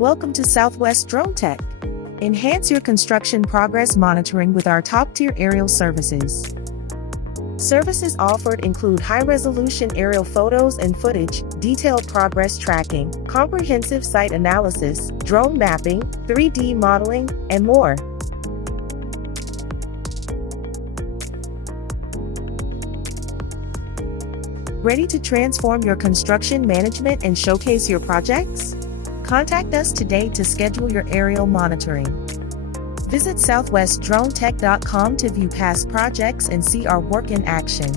Welcome to Southwest Drone Tech. Enhance your construction progress monitoring with our top-tier aerial services. Services offered include high-resolution aerial photos and footage, detailed progress tracking, comprehensive site analysis, drone mapping, 3D modeling, and more. Ready to transform your construction management and showcase your projects? Contact us today to schedule your aerial monitoring. Visit southwestdronetech.com to view past projects and see our work in action.